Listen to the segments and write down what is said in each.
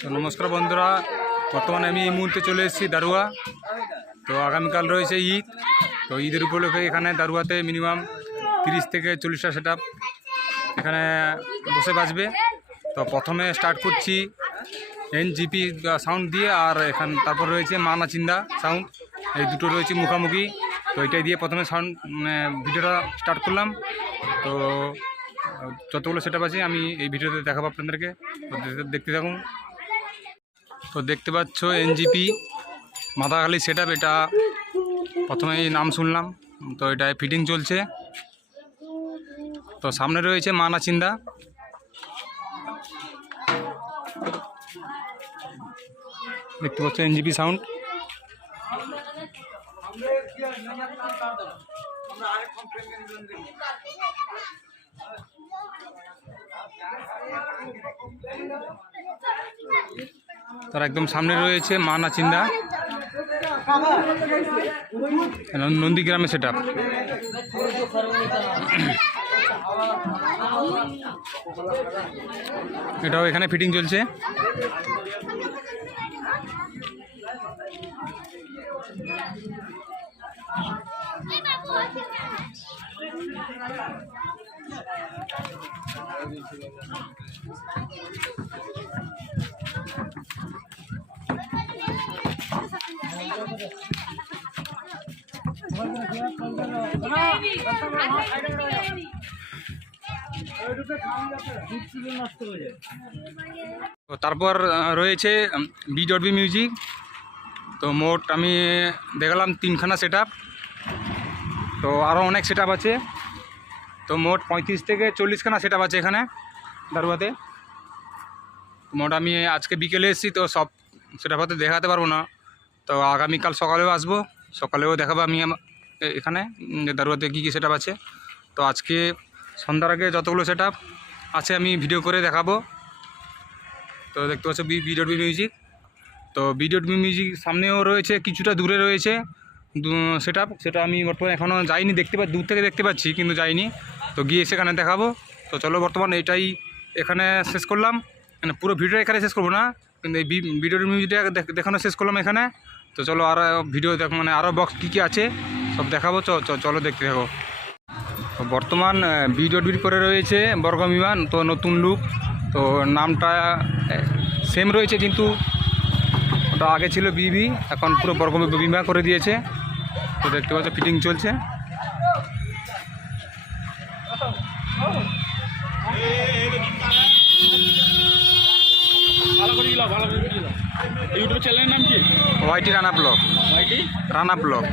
তো নমস্কার বন্ধুরা, বর্তমানে আমি এই মুহূর্তে চলে এসেছি দারুয়া। তো আগামীকাল রয়েছে ঈদ, তো ঈদের উপলক্ষে এখানে দারুয়াতে মিনিমাম তিরিশ থেকে চল্লিশটা সেট এখানে বসে বাজবে। তো প্রথমে স্টার্ট করছি এনজিপি সাউন্ড দিয়ে, আর এখান তারপর রয়েছে মানা চিন্দা সাউন্ড এই দুটো রয়েছে মুখামুখি। তো এটাই দিয়ে প্রথমে সাউন্ড ভিডিওটা স্টার্ট করলাম। তো যতগুলো সেট আছে, আমি এই ভিডিওতে দেখাবো আপনাদেরকে। দেখতে- থাকুন। তো দেখতে পাচ্ছ এনজিপি মাথাখালি সেট এটা প্রথমে এই নাম শুনলাম। তো এটা ফিটিং চলছে। তো সামনে রয়েছে মানা চিন্দা দেখতে পাচ্ছ এনজিপি সাউন্ড তার একদম সামনে রয়েছে মানা চিন্দা নন্দীগ্রামে সেট এটাও এখানে ফিটিং চলছে। তারপর রয়েছে বিডবি মিউজিক তো মোট আমি দেখালাম তিনখানা সেট তো আরও অনেক সেট আছে। তো মোট পঁয়ত্রিশ থেকে চল্লিশখানা সেট আছে এখানে। দারুয়াতে। মোট আমি আজকে বিকেলে এসেছি, তো সব সেটা হয়তো দেখাতে পারব না। তো আগামীকাল সকালেও আসব, সকালেও দেখাবো আমি এখানে দারুয়াতে কী কী সেট আছে। তো আজকে সন্ধ্যার আগে যতগুলো সেট আছে আমি ভিডিও করে দেখাবো। তো দেখতে পাচ্ছ বি বিডবি মিউজিক তো বিডবি মিউজিক সামনেও রয়েছে, কিছুটা দূরে রয়েছে সেটা সেটা আমি বর্তমানে এখনও যাইনি, দেখতে পা দূর থেকে দেখতে পাচ্ছি, কিন্তু যাইনি। তো গিয়ে সেখানে দেখাবো। তো চলো বর্তমানে এটাই এখানে শেষ করলাম। মানে পুরো ভিডিও এখানে শেষ করব না। কিন্তু এই ভিডিওর মিউজিকটা দেখ- দেখানো শেষ করলাম এখানে। তো চলো আর ভিডিও দেখ মানে আরও বক্স কী কী আছে, সব দেখাবো। চলো দেখতে তো বর্তমান বিডবির পরে রয়েছে বর্গবিমান তো নতুন লুক তো নামটা সেম রয়েছে কিন্তু। ওটা আগে ছিল বিবি এখন পুরো বর্গ বিমা করে দিয়েছে। তো দেখতে পাচ্ছ ফিটিং চলছে ভালো করে দিলাম ভালো করে দিলাম ইউটিউব চ্যানেলের নাম কি? ওয়াইটি রানা ব্লক ভাইটি রানা ব্লক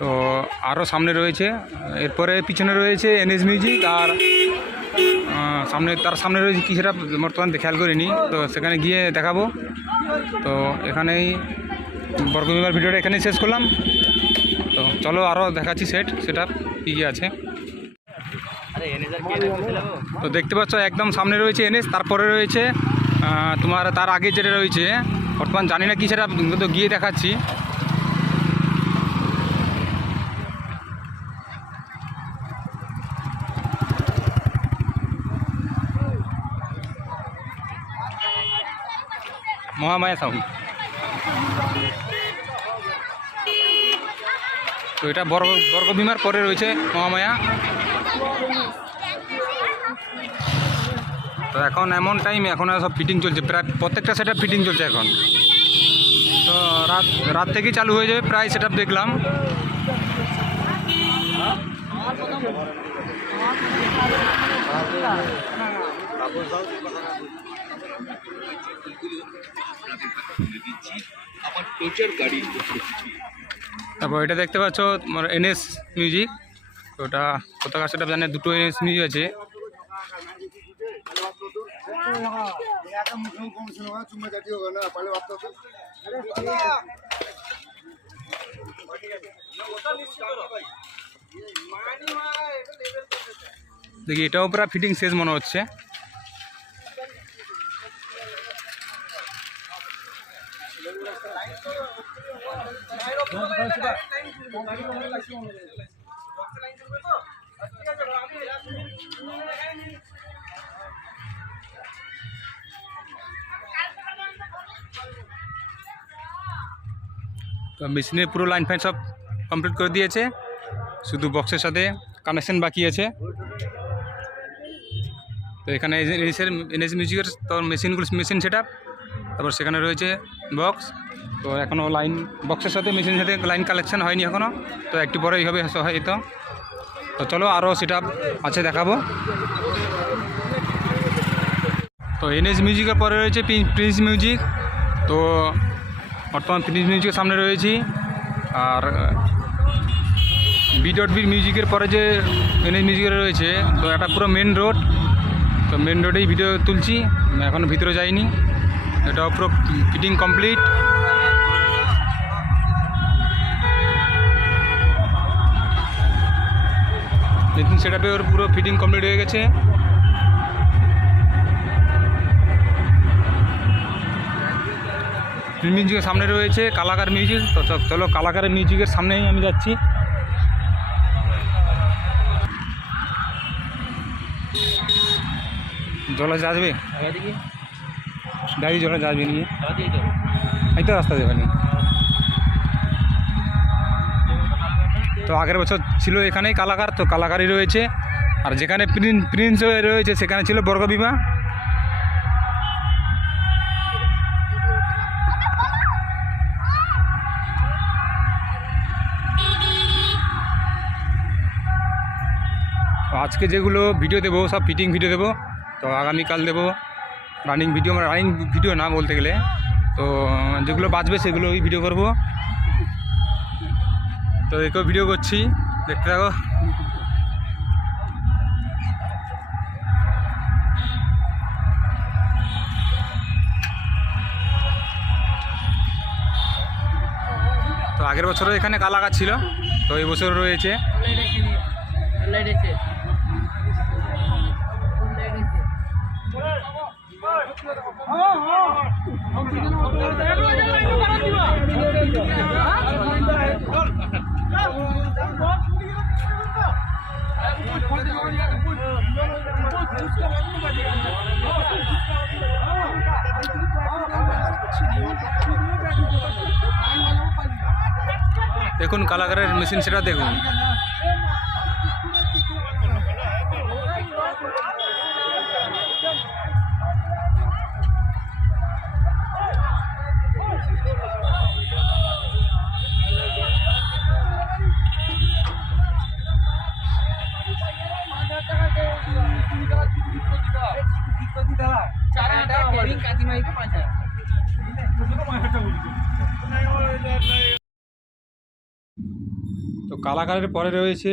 তো আরও সামনে রয়েছে। এরপরে পিছনে রয়েছে এনএস মিউজিক আর সামনে তার সামনে রয়েছে কি সেটা বর্তমানে খেয়াল করিনি। তো সেখানে গিয়ে দেখাবো। তো এখানেই বর্গবিমার ভিডিওটা এখানেই শেষ করলাম। তো চলো আরও দেখাচ্ছি সেট সেটা কী কী আছে। তো দেখতে পাচ্ছ, একদম সামনে রয়েছে এনএস, তারপরে রয়েছে তোমার তার আগে যেটা রয়েছে, বর্তমান জানি না কি সেটা গিয়ে দেখাচ্ছি। মহামায়া সাউন্ড তো এটা বর্গ, বর্গভীমার পরে রয়েছে মহামায়া। তো এখন এমন টাইম এখন সব ফিটিং চলছে। প্রায় প্রত্যেকটা সেটা ফিটিং চলছে এখন। তো রাত রাত থেকেই চালু হয়ে যাবে, প্রায় সেটা দেখলাম। তারপর এটা দেখতে পাচ্ছ তোমার এনএস মিউজিক ওটা কোথাকার সেটা জানে, দুটো এনএস মিউজিক আছে। দেখি, এটাও পুরো ফিটিং শেষ মনে হচ্ছে। মেশিনের পুরো লাইন ফাইন সব কমপ্লিট করে দিয়েছে। শুধু বক্সের সাথে কানেকশন বাকি আছে। তো এখানে এনএসের এনএস মিউজিকের তো মেশিনগুলো মেশিন সেট তারপর সেখানে রয়েছে বক্স তো এখনও লাইন বক্সের সাথে মেশিনের সাথে লাইন কালেকশন হয়নি এখনও তো একটু পরেই হবে হয়তো তো। চলো আরও সেট আছে দেখাবো। তো এনএস মিউজিকের পরে রয়েছে প্রিন্স মিউজিক তো বর্তমান প্রিন্স মিউজিকের সামনে রয়েছি। আর বি ডট বি মিউজিকের পরে যে এনএস মিউজিকের রয়েছে, তো এটা পুরো মেন রোড তো মেন রোডেই ভিডিও তুলছি এখনও ভিতরে যাইনি। এটা পুরো ফিটিং কমপ্লিট নতুন সেট আপে ওর পুরো ফিটিং কমপ্লিট হয়ে গেছে। ফিল্ম মিউজিকের সামনে রয়েছে, কালাকার মিউজিক। তো চলো কালাকারের মিউজিকের সামনেই আমি যাচ্ছি। জলে যাবে গাড়ি জলে যাবে নিয়ে। এই তো রাস্তা দেবেনি তো আগের বছর ছিল এখানেই কালাকার, তো কালাকারই রয়েছে। আর যেখানে প্রিন্স প্রিন্স রয়েছে, সেখানে ছিল বর্গবিমা আজকে যেগুলো ভিডিও দেবো, সব ফিটিং ভিডিও দেবো। তো আগামীকাল দেবো রানিং ভিডিও মানে রানিং ভিডিও না বলতে গেলে। তো, যেগুলো বাজবে সেগুলোই ভিডিও করব। তো একেও ভিডিও করছি, দেখতে থাকো। তো আগের বছরও এখানে কালাকা ছিল, তো এই বছর রয়েছে। দেখুন কালাগারের মেশিন সেটা দেখুন। কালাকারের পরে রয়েছে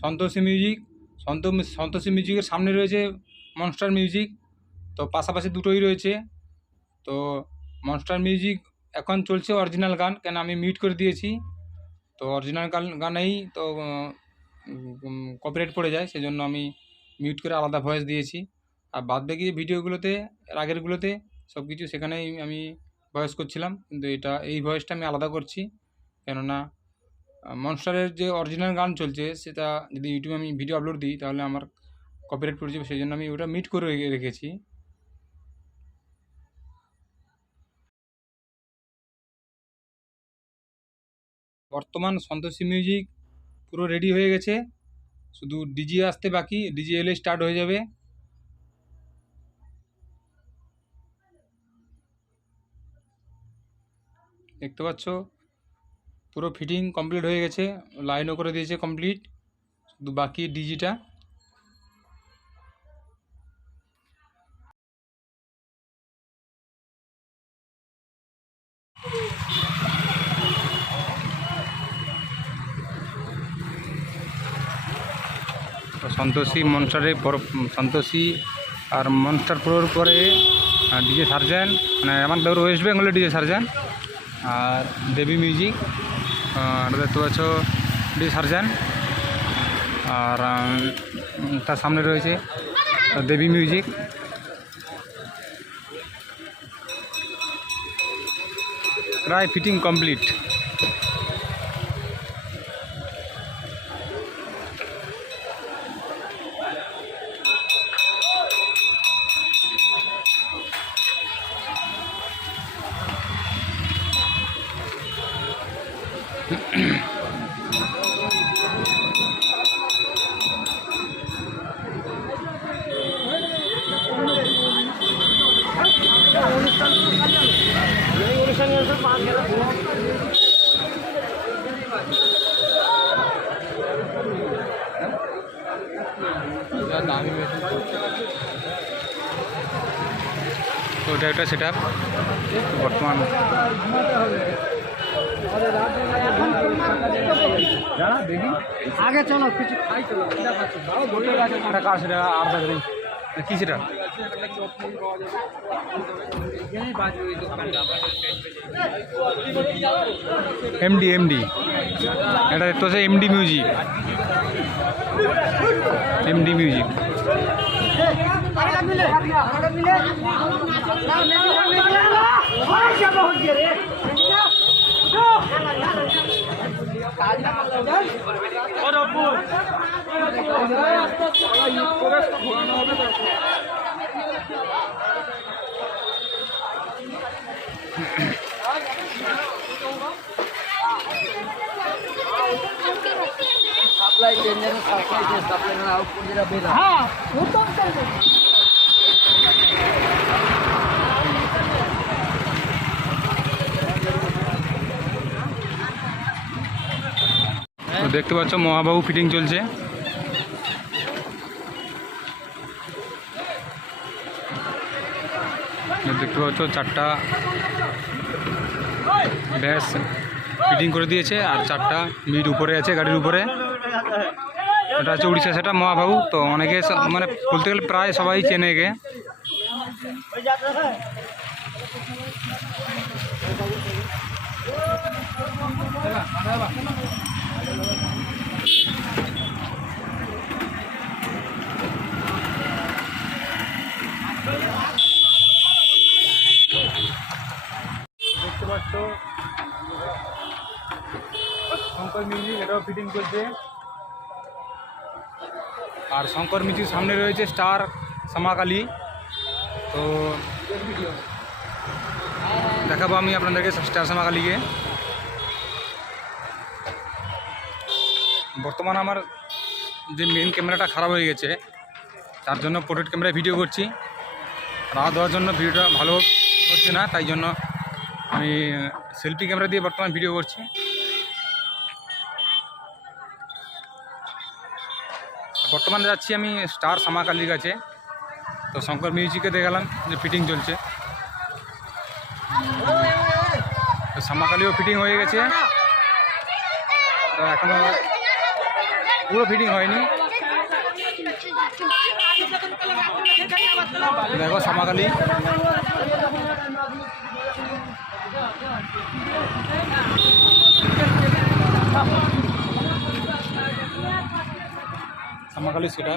সন্তোষী মিউজিক, সন্ত সন্তোষী মিউজিকের সামনে রয়েছে মনস্টার মিউজিক তো পাশাপাশি দুটোই রয়েছে। তো মনস্টার মিউজিক এখন চলছে অরিজিনাল গান, কেন আমি মিউট করে দিয়েছি। তো অরিজিনাল গান, গানেই তো কপিরাইট পড়ে যায়, সেজন্য আমি মিউট করে আলাদা ভয়েস দিয়েছি। আর বাদ বাকি ভিডিওগুলোতে আগেরগুলোতে সব কিছু সেখানেই আমি ভয়েস করছিলাম, কিন্তু এটা, এই ভয়েসটা আমি আলাদা করছি। কেননা মনস্টারের যে অরিজিনাল গান চলছে, সেটা যদি ইউটিউবে আমি ভিডিও আপলোড দিই, তাহলে আমার কপিরাইট পড়ে যাবে সেই জন্য আমি ওটা মিট করে রেখে- রেখেছি। বর্তমান সন্তোষী মিউজিক পুরো রেডি হয়ে গেছে। শুধু ডিজি আসতে বাকি ডিজি এলে স্টার্ট হয়ে যাবে। দেখতে পাচ্ছ? পুরো ফিটিং কমপ্লিট হয়ে গেছে লাইনও করে দিয়েছে কমপ্লিট বাকি ডিজিটা সন্তোষী মনস্টারের পর সন্তোষী আর মনস্টার প্রোর পরে ডিজে সার্জেন মানে আমার দৌড় ওয়েস্ট বেঙ্গলের ডিজে সার্জেন আর দেবী মিউজিক আর দেখতে পাচ্ছ ডিজে আর তার সামনে রয়েছে দেবী মিউজিক। প্রায় ফিটিং কমপ্লিট। এটা বর্তমান। আগে চলো কিছু খাই চলো। কি সেটা? এমডি এমডি এটা তো হচ্ছে MD music MD music supply changer supply যে সাপ্লাই না আউটপুট যেটা বের হয় হ্যাঁ উত্তম করবে তো দেখতে পাচ্ছ মহাবাবু ফিটিং চলছে। দেখতে পাচ্ছ, চারটা ব্যাস ফিটিং করে দিয়েছে, আর চারটা মিট উপরে আছে, গাড়ির উপরে। এটা হচ্ছে উড়িষ্যা সেটা মহাবাবু তো অনেকে মানে বলতে গেলে প্রায় সবাই চেনে গে পাচ্ছ শঙ্কর মিউজিক এটাও ফিটিং করছে। আর শঙ্কর মিউজিক সামনে রয়েছে স্টার সামাকালী। তো দেখাবো আমি আপনাদেরকে স্টার সামাকালীকে। বর্তমান আমার যে মেন ক্যামেরাটা খারাপ হয়ে গেছে, তার জন্য পোর্ট্রেট ক্যামেরায় ভিডিও করছি। রাত দেওয়ার জন্য ভিডিওটা ভালো হচ্ছে না, তাই জন্য আমি সেলফি ক্যামেরা দিয়ে বর্তমান ভিডিও করছি। বর্তমানে যাচ্ছি আমি স্টার সামাকালির কাছে। তো শঙ্কর মিউজিকে দেখালাম যে ফিটিং চলছে। সামাকালিও ফিটিং হয়ে গেছে। তো পুরো ফিটিং হয়নি। দেখো সামাকালি। সামাকালি সেটা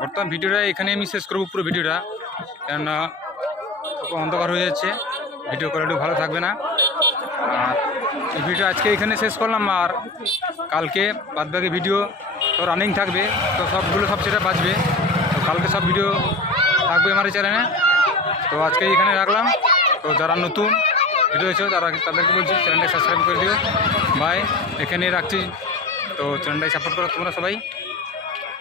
বর্তমান ভিডিওটা এখানে আমি শেষ করব পুরো ভিডিওটা। কেননা খুব অন্ধকার হয়ে যাচ্ছে। ভিডিও কোয়ালিটি ভালো থাকবে না। আর ভিডিও আজকে এখানে শেষ করলাম। আর কালকে বাদবাকি ভিডিও তো রানিং থাকবে, তো সবগুলো সব সেটা বাঁচবে তো কালকে সব ভিডিও থাকবে আমার এই চ্যানেলে তো আজকে এখানে রাখলাম। তো যারা নতুন ভিডিও হয়েছে তারা তাদেরকে বলছি চ্যানেলটা সাবস্ক্রাইব করে দিও। বাই এখানে রাখছি। তো চ্যানেলটাই সাপোর্ট করো তোমরা সবাই।